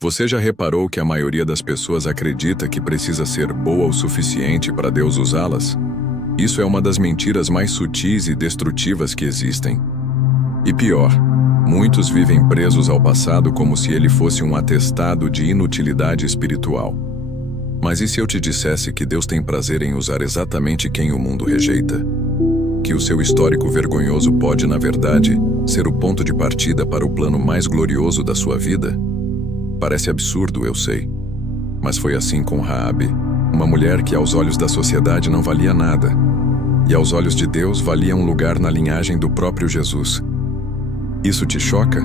Você já reparou que a maioria das pessoas acredita que precisa ser boa o suficiente para Deus usá-las? Isso é uma das mentiras mais sutis e destrutivas que existem. E pior, muitos vivem presos ao passado como se ele fosse um atestado de inutilidade espiritual. Mas e se eu te dissesse que Deus tem prazer em usar exatamente quem o mundo rejeita? Que o seu histórico vergonhoso pode, na verdade, ser o ponto de partida para o plano mais glorioso da sua vida? Parece absurdo, eu sei. Mas foi assim com Raabe, uma mulher que aos olhos da sociedade não valia nada, e aos olhos de Deus valia um lugar na linhagem do próprio Jesus. Isso te choca?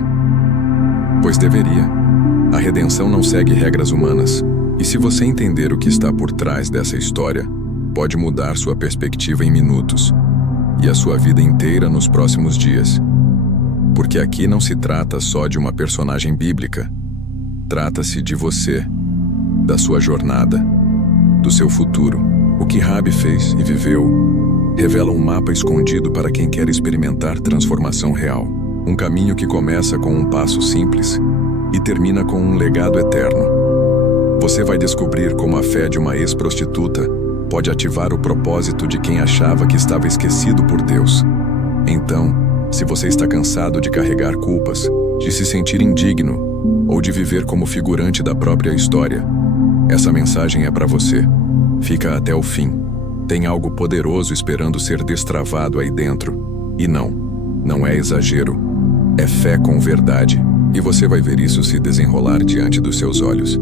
Pois deveria. A redenção não segue regras humanas, e se você entender o que está por trás dessa história, pode mudar sua perspectiva em minutos, e a sua vida inteira nos próximos dias. Porque aqui não se trata só de uma personagem bíblica. Trata-se de você, da sua jornada, do seu futuro. O que Raabe fez e viveu revela um mapa escondido para quem quer experimentar transformação real. Um caminho que começa com um passo simples e termina com um legado eterno. Você vai descobrir como a fé de uma ex-prostituta pode ativar o propósito de quem achava que estava esquecido por Deus. Então, se você está cansado de carregar culpas, de se sentir indigno, ou de viver como figurante da própria história, essa mensagem é para você. Fica até o fim. Tem algo poderoso esperando ser destravado aí dentro. E não é exagero. É fé com verdade. E você vai ver isso se desenrolar diante dos seus olhos.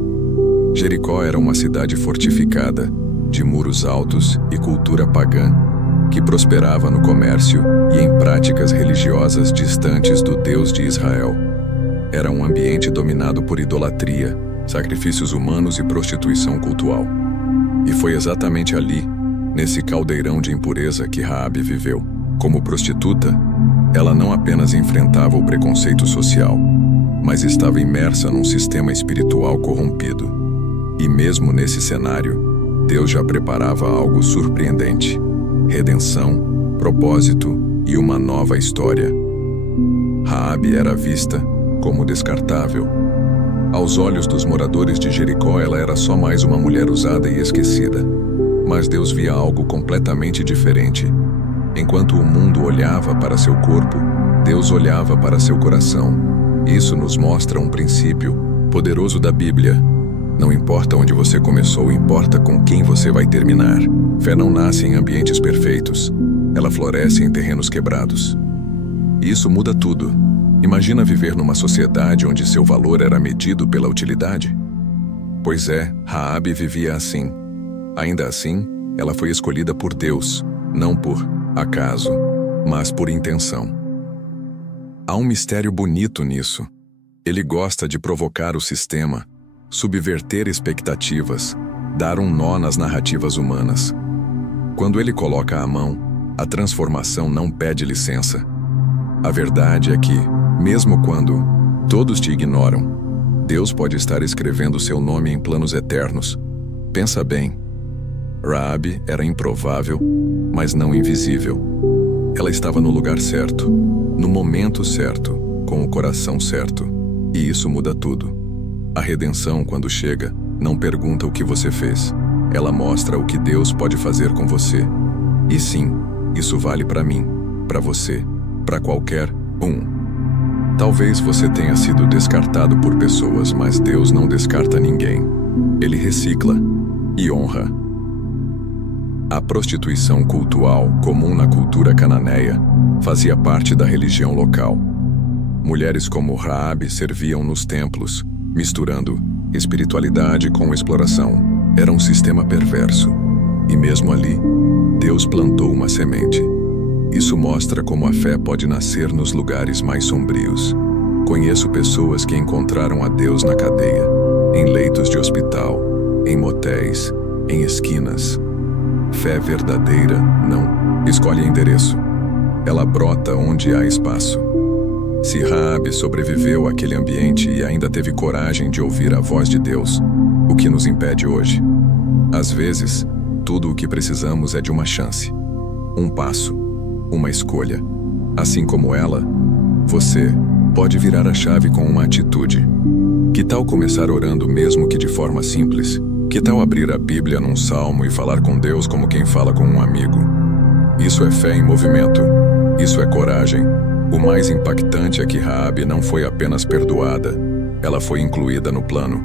Jericó era uma cidade fortificada, de muros altos e cultura pagã, que prosperava no comércio e em práticas religiosas distantes do Deus de Israel. Era um ambiente dominado por idolatria, sacrifícios humanos e prostituição cultual. E foi exatamente ali, nesse caldeirão de impureza, que Raabe viveu. Como prostituta, ela não apenas enfrentava o preconceito social, mas estava imersa num sistema espiritual corrompido. E mesmo nesse cenário, Deus já preparava algo surpreendente: redenção, propósito e uma nova história. Raabe era vista como descartável. Aos olhos dos moradores de Jericó, ela era só mais uma mulher usada e esquecida. Mas Deus via algo completamente diferente. Enquanto o mundo olhava para seu corpo, Deus olhava para seu coração. Isso nos mostra um princípio poderoso da Bíblia. Não importa onde você começou, importa com quem você vai terminar. Fé não nasce em ambientes perfeitos. Ela floresce em terrenos quebrados. E isso muda tudo. Imagina viver numa sociedade onde seu valor era medido pela utilidade? Pois é, Raabe vivia assim. Ainda assim, ela foi escolhida por Deus, não por acaso, mas por intenção. Há um mistério bonito nisso. Ele gosta de provocar o sistema, subverter expectativas, dar um nó nas narrativas humanas. Quando ele coloca a mão, a transformação não pede licença. A verdade é que, mesmo quando todos te ignoram, Deus pode estar escrevendo seu nome em planos eternos. Pensa bem. Raabe era improvável, mas não invisível. Ela estava no lugar certo, no momento certo, com o coração certo. E isso muda tudo. A redenção, quando chega, não pergunta o que você fez. Ela mostra o que Deus pode fazer com você. E sim, isso vale para mim, para você, para qualquer um. Talvez você tenha sido descartado por pessoas, mas Deus não descarta ninguém. Ele recicla e honra. A prostituição cultual, comum na cultura cananeia, fazia parte da religião local. Mulheres como Raabe serviam nos templos, misturando espiritualidade com exploração. Era um sistema perverso. E mesmo ali, Deus plantou uma semente. Isso mostra como a fé pode nascer nos lugares mais sombrios. Conheço pessoas que encontraram a Deus na cadeia, em leitos de hospital, em motéis, em esquinas. Fé verdadeira não escolhe endereço. Ela brota onde há espaço. Se Raabe sobreviveu àquele ambiente e ainda teve coragem de ouvir a voz de Deus, o que nos impede hoje? Às vezes, tudo o que precisamos é de uma chance, um passo, uma escolha. Assim como ela, você pode virar a chave com uma atitude. Que tal começar orando mesmo que de forma simples? Que tal abrir a Bíblia num salmo e falar com Deus como quem fala com um amigo? Isso é fé em movimento. Isso é coragem. O mais impactante é que Raabe não foi apenas perdoada, ela foi incluída no plano,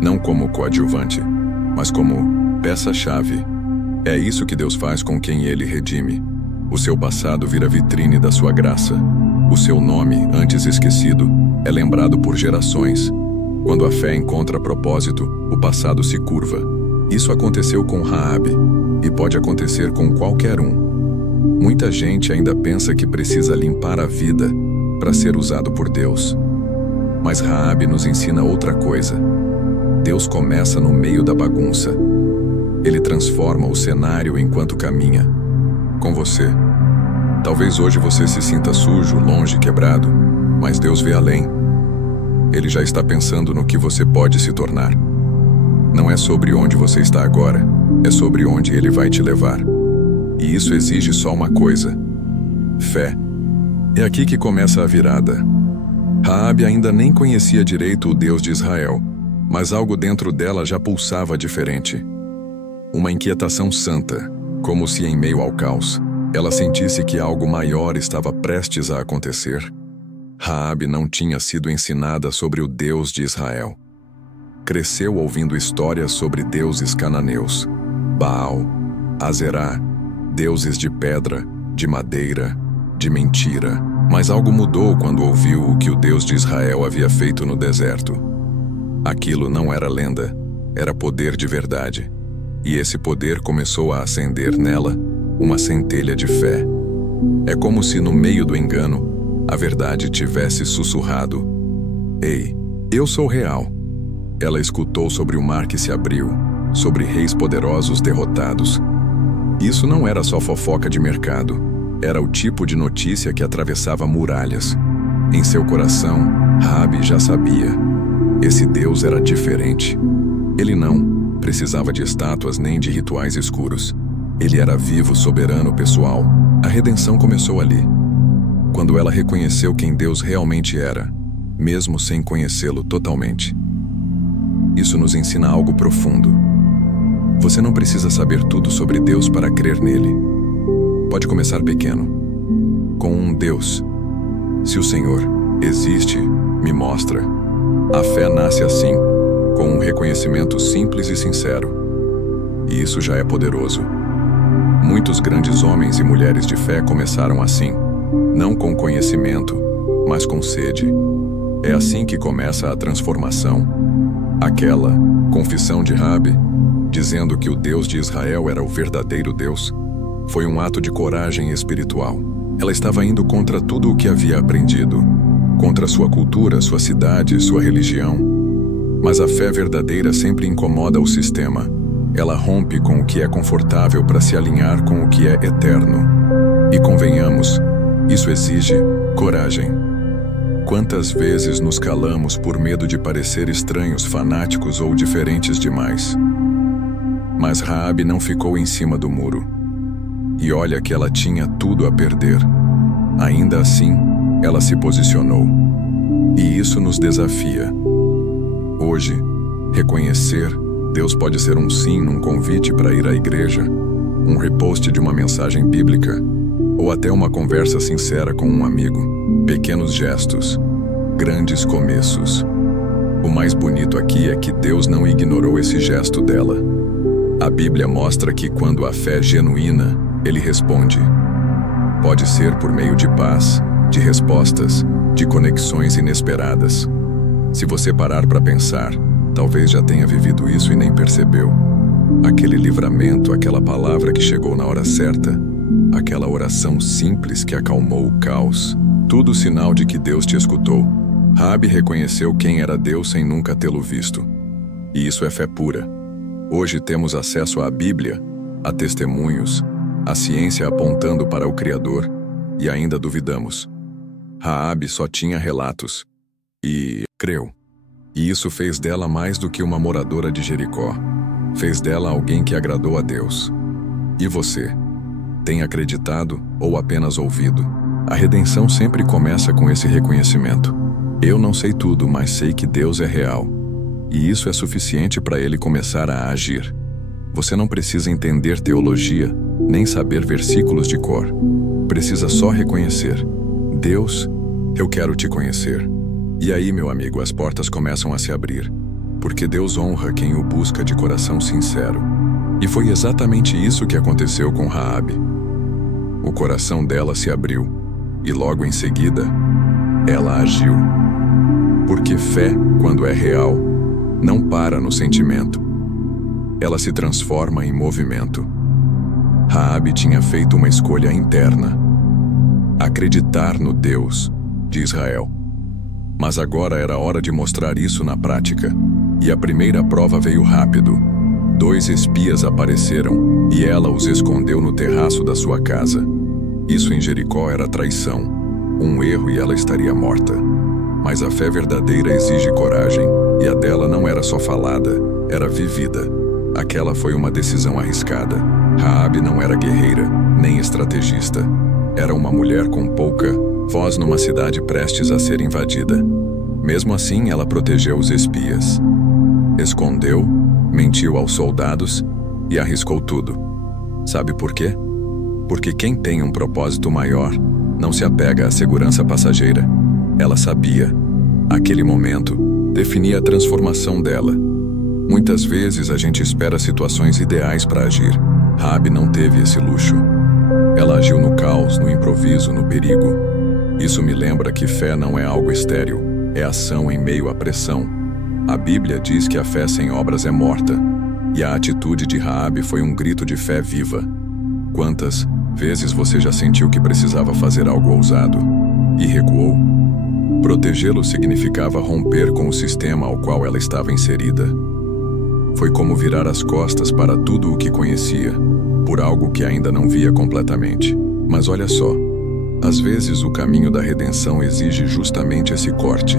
não como coadjuvante, mas como peça-chave. É isso que Deus faz com quem Ele redime. O seu passado vira vitrine da sua graça. O seu nome, antes esquecido, é lembrado por gerações. Quando a fé encontra propósito, o passado se curva. Isso aconteceu com Raabe, e pode acontecer com qualquer um. Muita gente ainda pensa que precisa limpar a vida para ser usado por Deus. Mas Raabe nos ensina outra coisa. Deus começa no meio da bagunça. Ele transforma o cenário enquanto caminha. Com você. Talvez hoje você se sinta sujo, longe, quebrado, mas Deus vê além. Ele já está pensando no que você pode se tornar. Não é sobre onde você está agora, é sobre onde Ele vai te levar. E isso exige só uma coisa: fé. É aqui que começa a virada. Raabe ainda nem conhecia direito o Deus de Israel, mas algo dentro dela já pulsava diferente. Uma inquietação santa, como se em meio ao caos, ela sentisse que algo maior estava prestes a acontecer. Raabe não tinha sido ensinada sobre o Deus de Israel. Cresceu ouvindo histórias sobre deuses cananeus, Baal, Azerá, deuses de pedra, de madeira, de mentira. Mas algo mudou quando ouviu o que o Deus de Israel havia feito no deserto. Aquilo não era lenda, era poder de verdade. E esse poder começou a acender nela uma centelha de fé. É como se no meio do engano, a verdade tivesse sussurrado: "Ei, eu sou real." Ela escutou sobre o mar que se abriu, sobre reis poderosos derrotados. Isso não era só fofoca de mercado, era o tipo de notícia que atravessava muralhas. Em seu coração, Raabe já sabia. Esse Deus era diferente. Ele não precisava de estátuas nem de rituais escuros. Ele era vivo, soberano, pessoal. A redenção começou ali. Quando ela reconheceu quem Deus realmente era, mesmo sem conhecê-lo totalmente. Isso nos ensina algo profundo. Você não precisa saber tudo sobre Deus para crer nele. Pode começar pequeno, com um Deus. Se o Senhor existe, me mostra. A fé nasce assim, com um reconhecimento simples e sincero. E isso já é poderoso. Muitos grandes homens e mulheres de fé começaram assim, não com conhecimento, mas com sede. É assim que começa a transformação. Aquela confissão de Raabe, dizendo que o Deus de Israel era o verdadeiro Deus, foi um ato de coragem espiritual. Ela estava indo contra tudo o que havia aprendido, contra sua cultura, sua cidade, sua religião. Mas a fé verdadeira sempre incomoda o sistema. Ela rompe com o que é confortável para se alinhar com o que é eterno. E convenhamos, isso exige coragem. Quantas vezes nos calamos por medo de parecer estranhos, fanáticos ou diferentes demais? Mas Raabe não ficou em cima do muro. E olha que ela tinha tudo a perder. Ainda assim, ela se posicionou. E isso nos desafia. Hoje, reconhecer Deus pode ser um sim num convite para ir à igreja, um repost de uma mensagem bíblica, ou até uma conversa sincera com um amigo. Pequenos gestos, grandes começos. O mais bonito aqui é que Deus não ignorou esse gesto dela. A Bíblia mostra que quando a fé é genuína, Ele responde. Pode ser por meio de paz, de respostas, de conexões inesperadas. Se você parar para pensar, talvez já tenha vivido isso e nem percebeu. Aquele livramento, aquela palavra que chegou na hora certa, aquela oração simples que acalmou o caos, tudo sinal de que Deus te escutou. Raabe reconheceu quem era Deus sem nunca tê-lo visto. E isso é fé pura. Hoje temos acesso à Bíblia, a testemunhos, a ciência apontando para o Criador, e ainda duvidamos. Raabe só tinha relatos. E creu. E isso fez dela mais do que uma moradora de Jericó. Fez dela alguém que agradou a Deus. E você? Tem acreditado ou apenas ouvido? A redenção sempre começa com esse reconhecimento. Eu não sei tudo, mas sei que Deus é real. E isso é suficiente para ele começar a agir. Você não precisa entender teologia, nem saber versículos de cor. Precisa só reconhecer: Deus, eu quero te conhecer. E aí, meu amigo, as portas começam a se abrir. Porque Deus honra quem o busca de coração sincero. E foi exatamente isso que aconteceu com Raabe. O coração dela se abriu, e logo em seguida, ela agiu. Porque fé, quando é real, não para no sentimento. Ela se transforma em movimento. Raabe tinha feito uma escolha interna: acreditar no Deus de Israel. Mas agora era hora de mostrar isso na prática. E a primeira prova veio rápido. 2 espias apareceram, e ela os escondeu no terraço da sua casa. Isso em Jericó era traição. Um erro e ela estaria morta. Mas a fé verdadeira exige coragem, e a dela não era só falada, era vivida. Aquela foi uma decisão arriscada. Raabe não era guerreira, nem estrategista. Era uma mulher com pouca voz numa cidade prestes a ser invadida. Mesmo assim, ela protegeu os espias. Escondeu, mentiu aos soldados e arriscou tudo. Sabe por quê? Porque quem tem um propósito maior não se apega à segurança passageira. Ela sabia. Aquele momento definia a transformação dela. Muitas vezes a gente espera situações ideais para agir. Raabe não teve esse luxo. Ela agiu no caos, no improviso, no perigo. Isso me lembra que fé não é algo estéril, é ação em meio à pressão. A Bíblia diz que a fé sem obras é morta, e a atitude de Raabe foi um grito de fé viva. Quantas vezes você já sentiu que precisava fazer algo ousado e recuou? Protegê-lo significava romper com o sistema ao qual ela estava inserida. Foi como virar as costas para tudo o que conhecia, por algo que ainda não via completamente. Mas olha só, às vezes o caminho da redenção exige justamente esse corte.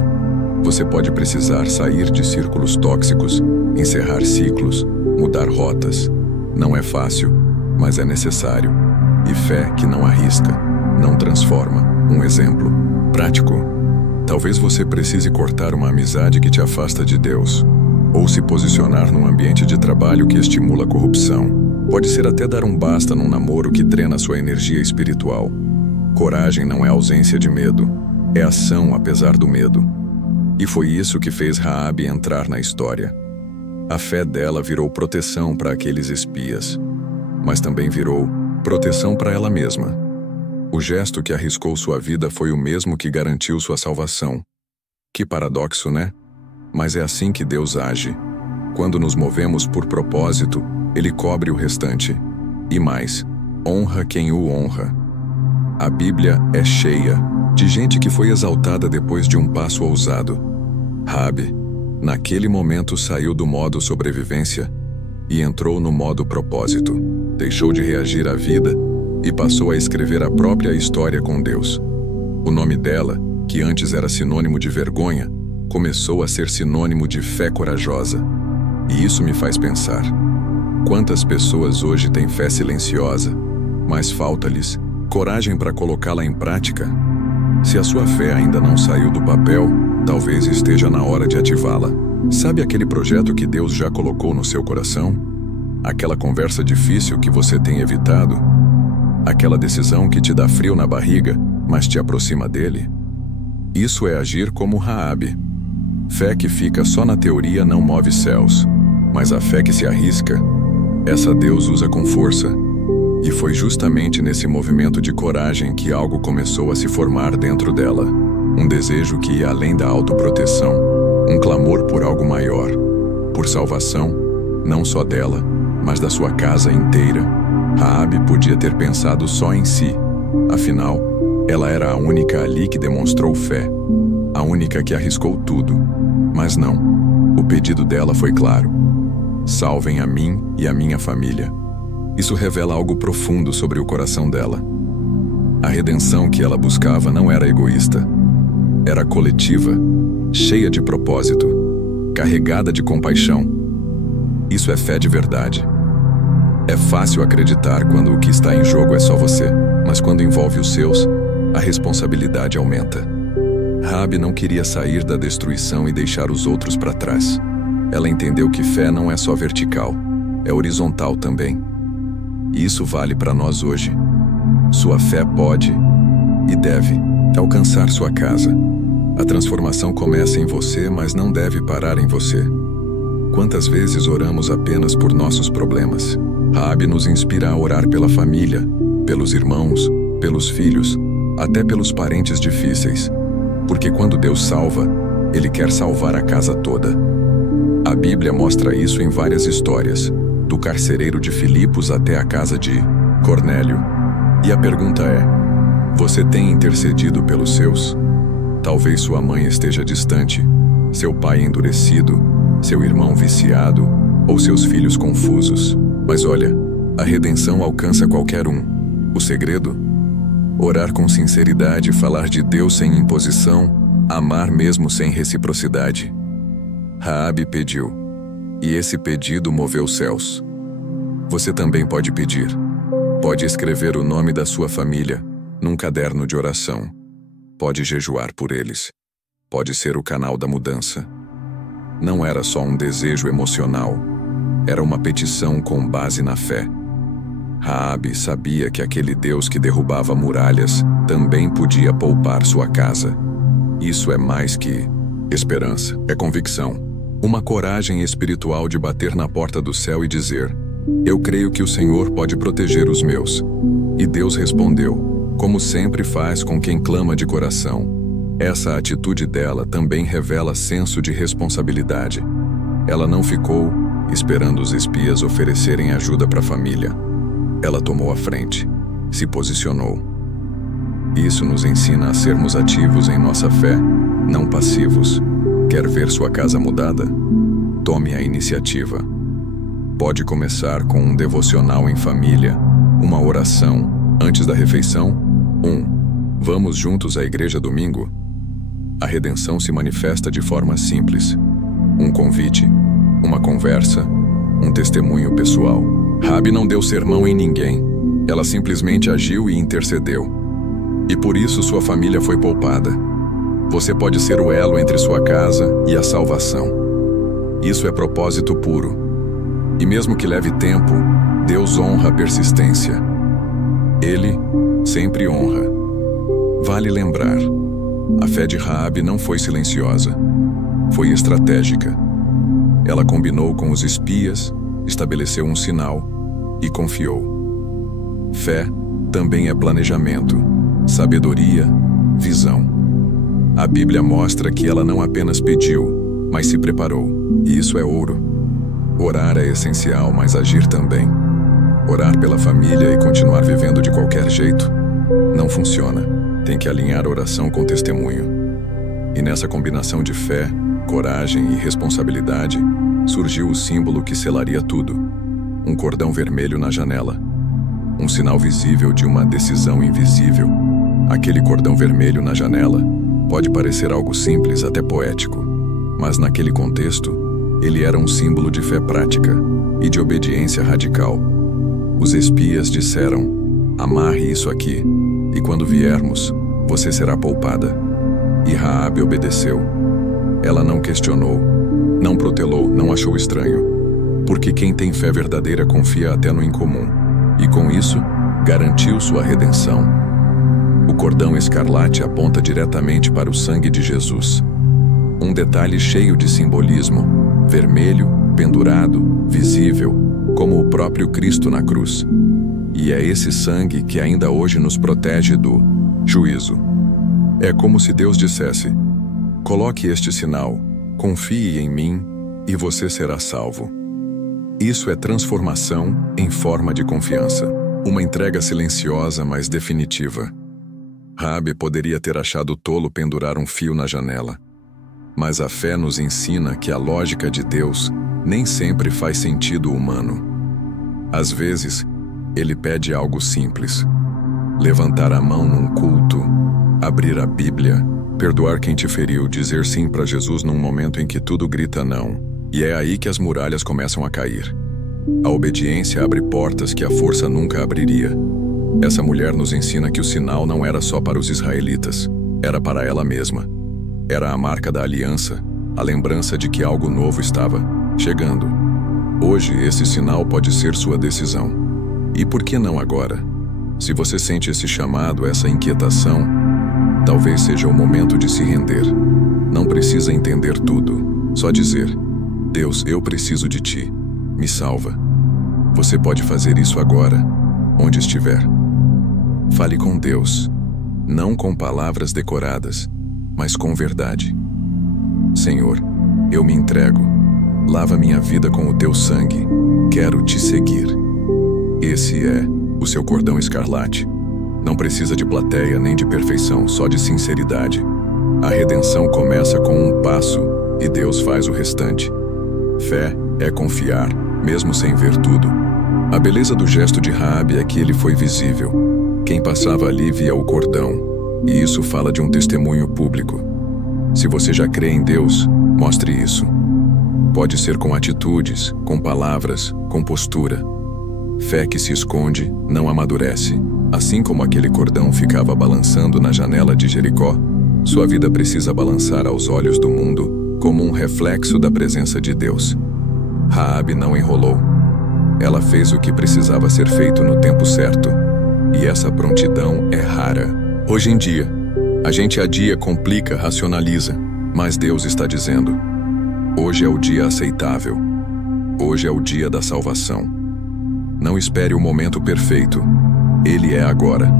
Você pode precisar sair de círculos tóxicos, encerrar ciclos, mudar rotas. Não é fácil, mas é necessário. E fé que não arrisca, não transforma. Um exemplo prático. Talvez você precise cortar uma amizade que te afasta de Deus, ou se posicionar num ambiente de trabalho que estimula a corrupção. Pode ser até dar um basta num namoro que drena sua energia espiritual. Coragem não é ausência de medo, é ação apesar do medo. E foi isso que fez Raabe entrar na história. A fé dela virou proteção para aqueles espias, mas também virou proteção para ela mesma. O gesto que arriscou sua vida foi o mesmo que garantiu sua salvação. Que paradoxo, né? Mas é assim que Deus age. Quando nos movemos por propósito, Ele cobre o restante. E mais, honra quem o honra. A Bíblia é cheia de gente que foi exaltada depois de um passo ousado. Raabe, naquele momento, saiu do modo sobrevivência e entrou no modo propósito. Deixou de reagir à vida e passou a escrever a própria história com Deus. O nome dela, que antes era sinônimo de vergonha, começou a ser sinônimo de fé corajosa. E isso me faz pensar: quantas pessoas hoje têm fé silenciosa, mas falta-lhes coragem para colocá-la em prática? Se a sua fé ainda não saiu do papel, talvez esteja na hora de ativá-la. Sabe aquele projeto que Deus já colocou no seu coração? Aquela conversa difícil que você tem evitado? Aquela decisão que te dá frio na barriga, mas te aproxima dele? Isso é agir como Raabe. Fé que fica só na teoria não move céus, mas a fé que se arrisca, essa Deus usa com força. E foi justamente nesse movimento de coragem que algo começou a se formar dentro dela. Um desejo que ia além da autoproteção, um clamor por algo maior, por salvação, não só dela, mas da sua casa inteira. Raabe podia ter pensado só em si. Afinal, ela era a única ali que demonstrou fé, a única que arriscou tudo. Mas não, o pedido dela foi claro: salvem a mim e a minha família. Isso revela algo profundo sobre o coração dela. A redenção que ela buscava não era egoísta. Era coletiva, cheia de propósito, carregada de compaixão. Isso é fé de verdade. É fácil acreditar quando o que está em jogo é só você, mas quando envolve os seus, a responsabilidade aumenta. Raabe não queria sair da destruição e deixar os outros para trás. Ela entendeu que fé não é só vertical, é horizontal também. E isso vale para nós hoje. Sua fé pode e deve alcançar sua casa. A transformação começa em você, mas não deve parar em você. Quantas vezes oramos apenas por nossos problemas? Raabe nos inspira a orar pela família, pelos irmãos, pelos filhos, até pelos parentes difíceis. Porque quando Deus salva, Ele quer salvar a casa toda. A Bíblia mostra isso em várias histórias, do carcereiro de Filipos até a casa de Cornélio. E a pergunta é: você tem intercedido pelos seus? Talvez sua mãe esteja distante, seu pai endurecido, seu irmão viciado ou seus filhos confusos. Mas olha, a redenção alcança qualquer um. O segredo? Orar com sinceridade, falar de Deus sem imposição, amar mesmo sem reciprocidade. Raabe pediu, e esse pedido moveu os céus. Você também pode pedir. Pode escrever o nome da sua família num caderno de oração. Pode jejuar por eles. Pode ser o canal da mudança. Não era só um desejo emocional, era uma petição com base na fé. Raabe sabia que aquele Deus que derrubava muralhas também podia poupar sua casa. Isso é mais que esperança, é convicção. Uma coragem espiritual de bater na porta do céu e dizer: eu creio que o Senhor pode proteger os meus. E Deus respondeu, como sempre faz com quem clama de coração. Essa atitude dela também revela senso de responsabilidade. Ela não ficou esperando os espias oferecerem ajuda para a família. Ela tomou a frente, se posicionou. Isso nos ensina a sermos ativos em nossa fé, não passivos. Quer ver sua casa mudada? Tome a iniciativa. Pode começar com um devocional em família, uma oração antes da refeição. Vamos juntos à igreja domingo? A redenção se manifesta de forma simples. Um convite, uma conversa, um testemunho pessoal. Raabe não deu sermão em ninguém. Ela simplesmente agiu e intercedeu. E por isso sua família foi poupada. Você pode ser o elo entre sua casa e a salvação. Isso é propósito puro. E mesmo que leve tempo, Deus honra a persistência. Ele sempre honra. Vale lembrar, a fé de Raabe não foi silenciosa, foi estratégica. Ela combinou com os espias, estabeleceu um sinal e confiou. Fé também é planejamento, sabedoria, visão. A Bíblia mostra que ela não apenas pediu, mas se preparou, e isso é ouro. Orar é essencial, mas agir também. Orar pela família e continuar vivendo de qualquer jeito não funciona. Tem que alinhar oração com testemunho. E nessa combinação de fé, coragem e responsabilidade, surgiu o símbolo que selaria tudo. Um cordão vermelho na janela. Um sinal visível de uma decisão invisível. Aquele cordão vermelho na janela pode parecer algo simples, até poético. Mas naquele contexto, ele era um símbolo de fé prática e de obediência radical. Os espias disseram: amarre isso aqui, e quando viermos, você será poupada. E Raabe obedeceu. Ela não questionou, não protelou, não achou estranho. Porque quem tem fé verdadeira confia até no incomum. E com isso, garantiu sua redenção. O cordão escarlate aponta diretamente para o sangue de Jesus. Um detalhe cheio de simbolismo, vermelho, pendurado, visível, como o próprio Cristo na cruz. E é esse sangue que ainda hoje nos protege do juízo. É como se Deus dissesse: coloque este sinal, confie em mim e você será salvo. Isso é transformação em forma de confiança. Uma entrega silenciosa, mas definitiva. Raabe poderia ter achado tolo pendurar um fio na janela. Mas a fé nos ensina que a lógica de Deus nem sempre faz sentido humano. Às vezes, Ele pede algo simples: levantar a mão num culto, abrir a Bíblia, perdoar quem te feriu, dizer sim para Jesus num momento em que tudo grita não. E é aí que as muralhas começam a cair. A obediência abre portas que a força nunca abriria. Essa mulher nos ensina que o sinal não era só para os israelitas, era para ela mesma. Era a marca da aliança, a lembrança de que algo novo estava chegando. Hoje, esse sinal pode ser sua decisão. E por que não agora? Se você sente esse chamado, essa inquietação, talvez seja o momento de se render. Não precisa entender tudo, só dizer: Deus, eu preciso de ti, me salva. Você pode fazer isso agora, onde estiver. Fale com Deus, não com palavras decoradas, mas com verdade. Senhor, eu me entrego. Lava minha vida com o teu sangue. Quero te seguir. Esse é o seu cordão escarlate. Não precisa de plateia nem de perfeição, só de sinceridade. A redenção começa com um passo e Deus faz o restante. Fé é confiar, mesmo sem ver tudo. A beleza do gesto de Raabe é que ele foi visível. Quem passava ali via o cordão, e isso fala de um testemunho público. Se você já crê em Deus, mostre isso. Pode ser com atitudes, com palavras, com postura. Fé que se esconde não amadurece. Assim como aquele cordão ficava balançando na janela de Jericó, sua vida precisa balançar aos olhos do mundo como um reflexo da presença de Deus. Raabe não enrolou. Ela fez o que precisava ser feito no tempo certo. E essa prontidão é rara. Hoje em dia, a gente adia, complica, racionaliza, mas Deus está dizendo: hoje é o dia aceitável. Hoje é o dia da salvação. Não espere o momento perfeito. Ele é agora.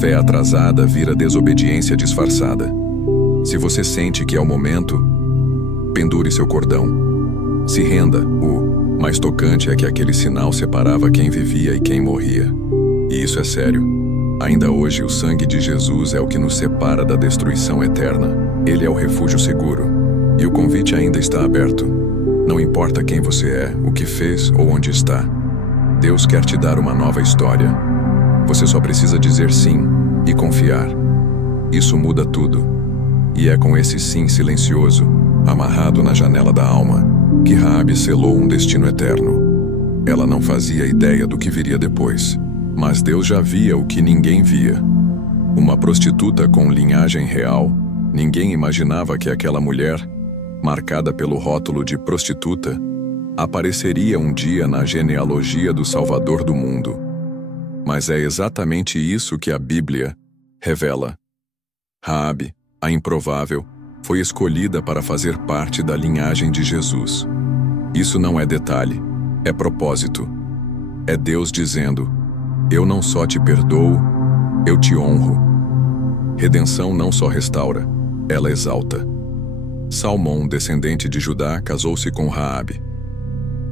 Fé atrasada vira desobediência disfarçada. Se você sente que é o momento, pendure seu cordão. Se renda. O mais tocante é que aquele sinal separava quem vivia e quem morria. E isso é sério. Ainda hoje, o sangue de Jesus é o que nos separa da destruição eterna. Ele é o refúgio seguro. E o convite ainda está aberto. Não importa quem você é, o que fez ou onde está. Deus quer te dar uma nova história. Você só precisa dizer sim e confiar. Isso muda tudo. E é com esse sim silencioso, amarrado na janela da alma, que Raabe selou um destino eterno. Ela não fazia ideia do que viria depois. Mas Deus já via o que ninguém via. Uma prostituta com linhagem real. Ninguém imaginava que aquela mulher, marcada pelo rótulo de prostituta, apareceria um dia na genealogia do Salvador do mundo. Mas é exatamente isso que a Bíblia revela. Raabe, a improvável, foi escolhida para fazer parte da linhagem de Jesus. Isso não é detalhe, é propósito. É Deus dizendo: eu não só te perdoo, eu te honro. Redenção não só restaura, ela exalta. Salmão, descendente de Judá, casou-se com Raabe.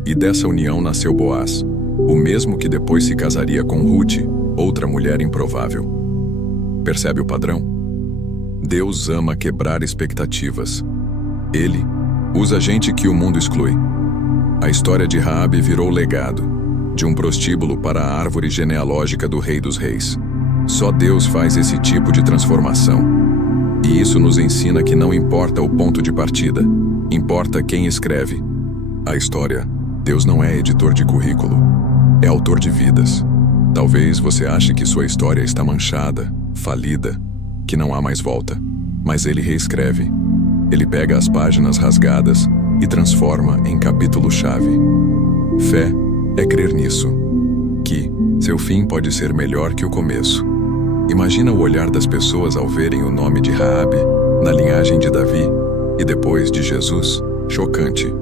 E dessa união nasceu Boaz, o mesmo que depois se casaria com Rute, outra mulher improvável. Percebe o padrão? Deus ama quebrar expectativas. Ele usa gente que o mundo exclui. A história de Raabe virou legado, de um prostíbulo para a árvore genealógica do Rei dos Reis. Só Deus faz esse tipo de transformação. E isso nos ensina que não importa o ponto de partida, importa quem escreve a história. Deus não é editor de currículo, é autor de vidas. Talvez você ache que sua história está manchada, falida, que não há mais volta. Mas Ele reescreve. Ele pega as páginas rasgadas e transforma em capítulo-chave. Fé é crer nisso, que seu fim pode ser melhor que o começo. Imagina o olhar das pessoas ao verem o nome de Raabe na linhagem de Davi e depois de Jesus. Chocante,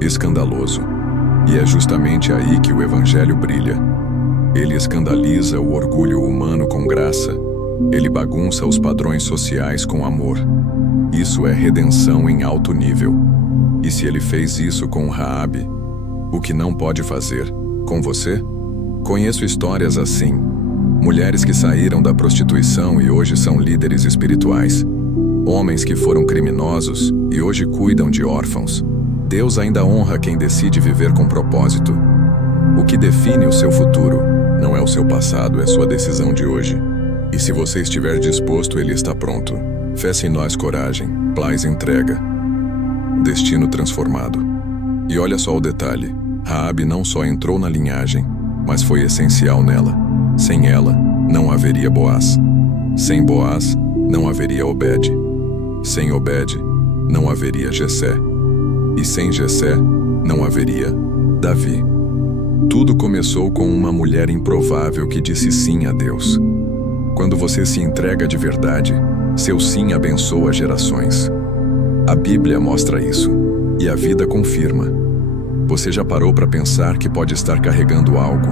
escandaloso. E é justamente aí que o Evangelho brilha. Ele escandaliza o orgulho humano com graça. Ele bagunça os padrões sociais com amor. Isso é redenção em alto nível. E se ele fez isso com Raabe, o que não pode fazer com você? Conheço histórias assim. Mulheres que saíram da prostituição e hoje são líderes espirituais. Homens que foram criminosos e hoje cuidam de órfãos. Deus ainda honra quem decide viver com propósito. O que define o seu futuro não é o seu passado, é sua decisão de hoje. E se você estiver disposto, Ele está pronto. Fé em nós, coragem, paz, entrega. Destino transformado. E olha só o detalhe. Raabe não só entrou na linhagem, mas foi essencial nela. Sem ela, não haveria Boaz. Sem Boaz, não haveria Obed. Sem Obed, não haveria Jessé. E sem Jessé, não haveria Davi. Tudo começou com uma mulher improvável que disse sim a Deus. Quando você se entrega de verdade, seu sim abençoa gerações. A Bíblia mostra isso, e a vida confirma. Você já parou para pensar que pode estar carregando algo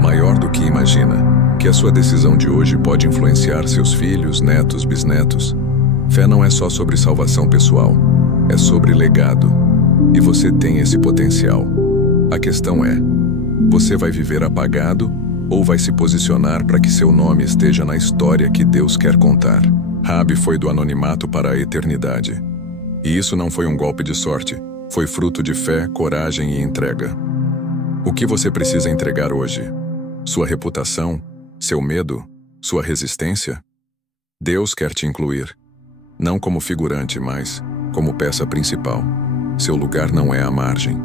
maior do que imagina, que a sua decisão de hoje pode influenciar seus filhos, netos, bisnetos? Fé não é só sobre salvação pessoal, é sobre legado. E você tem esse potencial. A questão é, você vai viver apagado ou vai se posicionar para que seu nome esteja na história que Deus quer contar? Raabe foi do anonimato para a eternidade. E isso não foi um golpe de sorte, foi fruto de fé, coragem e entrega. O que você precisa entregar hoje? Sua reputação? Seu medo? Sua resistência? Deus quer te incluir. Não como figurante, mas como peça principal. Seu lugar não é à margem,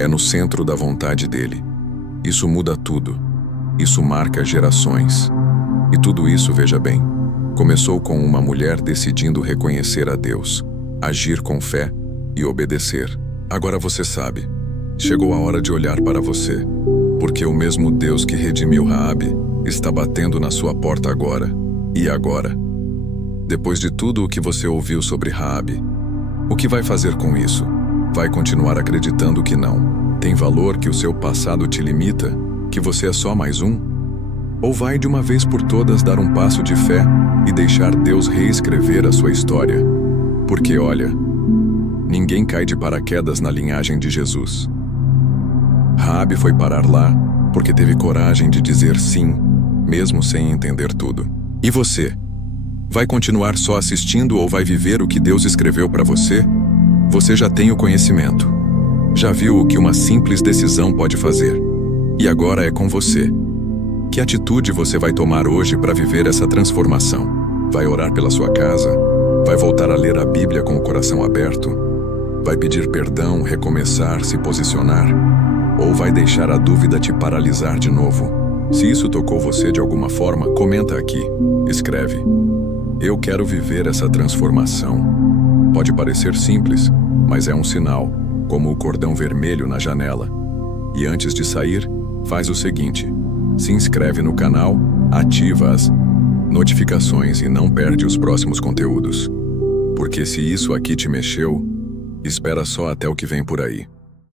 é no centro da vontade dele. Isso muda tudo. Isso marca gerações. E tudo isso, veja bem, começou com uma mulher decidindo reconhecer a Deus, agir com fé e obedecer. Agora você sabe, chegou a hora de olhar para você, porque o mesmo Deus que redimiu Raabe está batendo na sua porta agora. E agora? Depois de tudo o que você ouviu sobre Raabe, o que vai fazer com isso? Vai continuar acreditando que não tem valor, que o seu passado te limita, que você é só mais um? Ou vai de uma vez por todas dar um passo de fé e deixar Deus reescrever a sua história? Porque olha, ninguém cai de paraquedas na linhagem de Jesus. Raabe foi parar lá porque teve coragem de dizer sim, mesmo sem entender tudo. E você? Vai continuar só assistindo ou vai viver o que Deus escreveu para você? Você já tem o conhecimento. Já viu o que uma simples decisão pode fazer. E agora é com você. Que atitude você vai tomar hoje para viver essa transformação? Vai orar pela sua casa? Vai voltar a ler a Bíblia com o coração aberto? Vai pedir perdão, recomeçar, se posicionar? Ou vai deixar a dúvida te paralisar de novo? Se isso tocou você de alguma forma, comenta aqui. Escreve. Eu quero viver essa transformação. Pode parecer simples, mas é um sinal, como o cordão vermelho na janela. E antes de sair, faz o seguinte: se inscreve no canal, ativa as notificações e não perde os próximos conteúdos. Porque se isso aqui te mexeu, espera só até o que vem por aí.